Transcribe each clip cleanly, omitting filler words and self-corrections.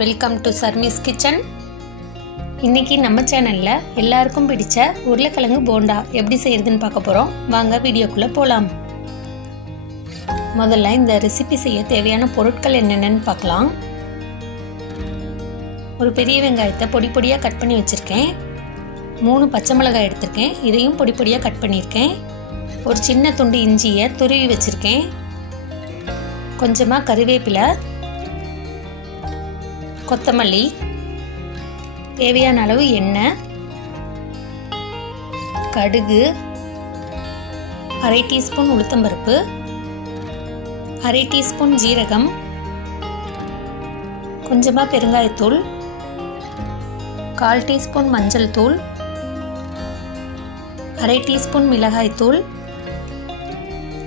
Welcome to சர்மிஸ் kitchen. இன்னைக்கு நம்ம சேனல்ல எல்லாருக்கும் பிடிச்ச உருளைக்கிழங்கு போண்டா எப்படி செய்யறதுன்னு பார்க்க போறோம். வாங்க வீடியோக்குள்ள போலாம். முதல்ல இந்த ரெசிபி செய்ய தேவையான பொருட்கள் என்னென்னன்னு பார்க்கலாம். ஒரு பெரிய வெங்காயத்தை பொடி பொடியா கட் பண்ணி வச்சிருக்கேன். 3 பச்சை மிளகாய் எடுத்திருக்கேன். இதையும் பொடி பொடியா கட் பண்ணியிருக்கேன். ஒரு சின்ன துண்டு இஞ்சியை துருவி வச்சிருக்கேன். கொஞ்சமா கறிவேப்பிலை, கொத்தமல்லி, தேவையான அளவு எண்ணெய், கடுகு, 1/2 டீஸ்பூன் உளுத்தம்பருப்பு, 1/2 டீஸ்பூன் ஜீரகம், கொஞ்சமா பெருங்காயத்தூள், 1/4 டீஸ்பூன் மஞ்சள் தூள், 1/2 டீஸ்பூன் மிளகாய்த்தூள்,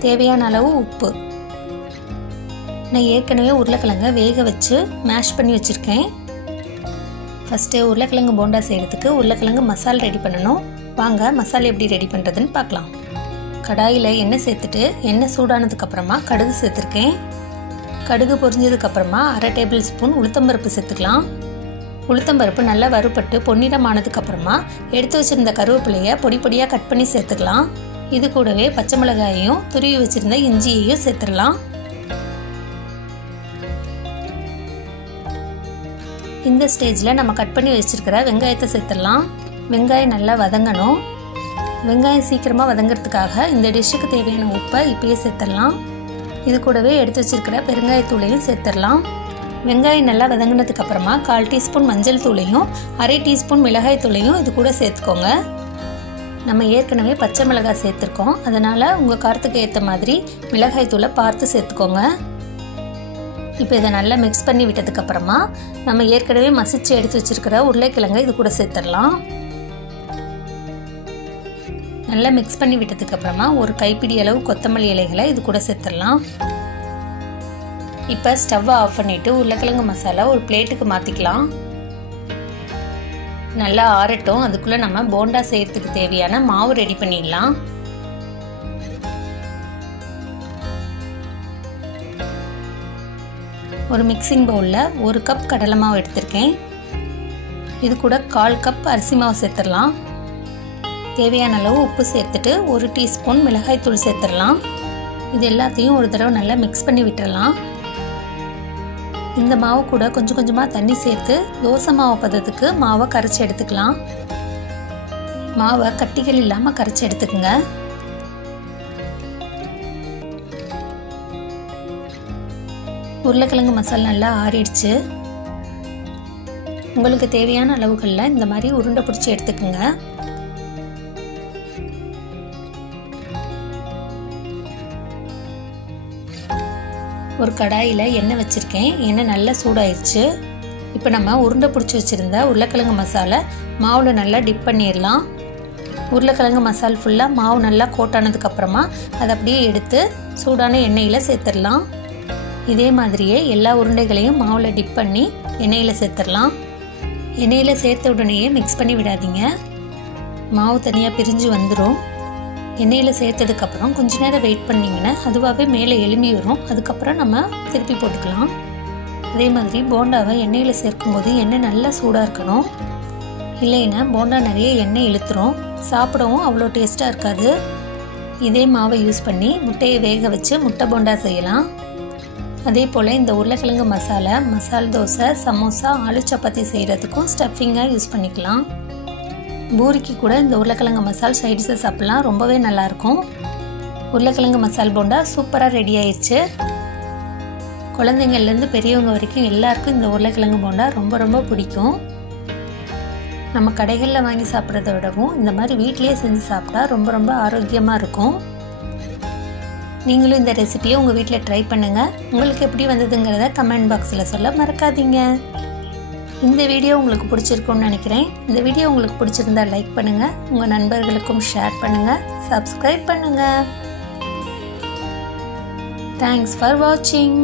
தேவையான அளவு உப்பு. நான் ஏற்கனவே உருளைக்கிழங்கை வேக வச்சு மேஷ் பண்ணி வச்சுருக்கேன். ஃபஸ்ட்டு உருளைக்கிழங்கு போண்டா செய்கிறதுக்கு உருளைக்கிழங்கு மசாலா ரெடி பண்ணணும். வாங்க மசாலா எப்படி ரெடி பண்ணுறதுன்னு பார்க்கலாம். கடாயில் எண்ணெய் சேர்த்துட்டு எண்ணெய் சூடானதுக்கப்புறமா கடுகு சேர்த்துருக்கேன். கடுகு பொரிஞ்சதுக்கப்புறமா 1/2 டேபிள் ஸ்பூன் உளுத்தம்பருப்பு சேர்த்துக்கலாம். உளுத்தம்பருப்பு நல்லா வறுபட்டு பொன்னிறமானதுக்கப்புறமா எடுத்து வச்சுருந்த கருவேப்பிலையை பொடி பொடியாக கட் பண்ணி சேர்த்துக்கலாம். இது கூடவே பச்சை மிளகாயையும் துருவி வச்சுருந்த இஞ்சியையும் சேர்த்துடலாம். இந்த ஸ்டேஜில் நம்ம கட் பண்ணி வச்சுருக்கிற வெங்காயத்தை சேர்த்துடலாம். வெங்காயம் நல்லா வதங்கணும். வெங்காயம் சீக்கிரமாக வதங்கிறதுக்காக இந்த டிஷ்ஷுக்கு தேவையான உப்பை இப்பயே சேர்த்துடலாம். இது கூடவே எடுத்து வச்சுருக்கிற பெருங்காயத்தூளையும் சேர்த்துடலாம். வெங்காயம் நல்லா வதங்கினதுக்கப்புறமா 1/4 டீஸ்பூன் மஞ்சள் தூளையும் 1/2 டீஸ்பூன் மிளகாய் தூளையும் இது கூட சேர்த்துக்கோங்க. நம்ம ஏற்கனவே பச்சை மிளகாய் சேர்த்துருக்கோம், அதனால் உங்கள் காரத்துக்கு ஏற்ற மாதிரி மிளகாய் தூளை பார்த்து சேர்த்துக்கோங்க. இப்போ இதை நல்லா மிக்ஸ் பண்ணி விட்டதுக்கப்புறமா நம்ம ஏற்கனவே மசிச்சு எடுத்து வச்சுருக்கிற உருளைக்கிழங்கை இது கூட சேர்த்துடலாம். நல்லா மிக்ஸ் பண்ணி விட்டதுக்கப்புறமா ஒரு கைப்பிடி அளவு கொத்தமல்லி இலைகளை இது கூட சேர்த்துடலாம். இப்போ ஸ்டவ்வை ஆஃப் பண்ணிவிட்டு உருளைக்கிழங்கு மசாலா ஒரு பிளேட்டுக்கு மாற்றிக்கலாம். நல்லா ஆறட்டும். அதுக்குள்ளே நம்ம போண்டா செய்கிறதுக்கு தேவையான மாவு ரெடி பண்ணிடலாம். ஒரு மிக்சிங் பவுலில் 1 கப் கடலை மாவு எடுத்திருக்கேன். இது கூட 1/4 கப் அரிசி மாவு சேர்த்துடலாம். தேவையான அளவு உப்பு சேர்த்துட்டு 1 டீஸ்பூன் மிளகாய்த்தூள் சேர்த்துடலாம். இது எல்லாத்தையும் ஒரு தடவை நல்லா மிக்ஸ் பண்ணி விட்டுடலாம். இந்த மாவு கூட கொஞ்சம் கொஞ்சமாக தண்ணி சேர்த்து தோசை மாவு பதத்துக்கு மாவை கரைச்சி எடுத்துக்கலாம். மாவை கட்டிகள் இல்லாமல் கரைச்சி எடுத்துக்கோங்க. உருளைக்கிழங்கு மசாலா நல்லா ஆறிடுச்சு. உங்களுக்கு தேவையான அளவுகளில் இந்த மாதிரி உருண்டை பிடிச்சி எடுத்துக்கோங்க. ஒரு கடாயில் எண்ணெய் வச்சுருக்கேன். எண்ணெய் நல்லா சூடாயிருச்சு. இப்போ நம்ம உருண்டை பிடிச்சி வச்சுருந்த உருளைக்கிழங்கு மசாலா மாவில் நல்லா டிப் பண்ணிடலாம். உருளைக்கிழங்கு மசாலா ஃபுல்லாக மாவு நல்லா கோட்டானதுக்கப்புறமா அதை அப்படியே எடுத்து சூடான எண்ணெயில் சேர்த்துடலாம். இதே மாதிரியே எல்லா உருண்டைகளையும் மாவில் டிப் பண்ணி எண்ணெயில் சேர்த்துடலாம். எண்ணெயில் சேர்த்த உடனேயே மிக்ஸ் பண்ணி விடாதீங்க, மாவு தனியாக பிரிஞ்சு வந்துடும். எண்ணெயில் சேர்த்ததுக்கப்புறம் கொஞ்ச நேரம் வெயிட் பண்ணிங்கன்னா அதுவாகவே மேலே எலும்பி வரும். அதுக்கப்புறம் நம்ம திருப்பி போட்டுக்கலாம். அதே மாதிரி போண்டாவை எண்ணெயில் சேர்க்கும்போது எண்ணெய் நல்லா சூடாக இருக்கணும். இல்லைன்னா போண்டா நிறைய எண்ணெய் இழுத்துரும், சாப்பிடவும் அவ்வளோ டேஸ்ட்டாக இருக்காது. இதே மாவை யூஸ் பண்ணி முட்டையை வேக வச்சு முட்டை போண்டா செய்யலாம். அதே போல் இந்த உருளைக்கிழங்கு மசாலா மசால் தோசை, சமோசா, ஆலு சப்பாத்தி செய்கிறதுக்கும் ஸ்டஃபிங்காக யூஸ் பண்ணிக்கலாம். பூரிக்கு கூட இந்த உருளைக்கிழங்கு மசால் சைடிஸை சாப்பிட்லாம், ரொம்பவே நல்லாயிருக்கும். உருளைக்கிழங்கு மசால் போண்டா சூப்பராக ரெடி ஆயிடுச்சு. குழந்தைங்கள்லேருந்து பெரியவங்க வரைக்கும் எல்லாருக்கும் இந்த உருளைக்கிழங்கு போண்டா ரொம்ப ரொம்ப பிடிக்கும். நம்ம கடைகளில் வாங்கி சாப்பிட்றத விடவும் இந்த மாதிரி வீட்டிலேயே செஞ்சு சாப்பிட்டா ரொம்ப ரொம்ப ஆரோக்கியமாக இருக்கும். நீங்களும் இந்த ரெசிபியை உங்கள் வீட்டில் ட்ரை பண்ணுங்கள். உங்களுக்கு எப்படி வந்ததுங்கிறத கமெண்ட் பாக்ஸில் சொல்ல மறக்காதீங்க. இந்த வீடியோ உங்களுக்கு பிடிச்சிருக்கும்னு நினைக்கிறேன். இந்த வீடியோ உங்களுக்கு பிடிச்சிருந்தா லைக் பண்ணுங்கள், உங்கள் நண்பர்களுக்கும் ஷேர் பண்ணுங்கள், சப்ஸ்கிரைப் பண்ணுங்கள். தேங்க்ஸ் ஃபார் வாட்சிங்.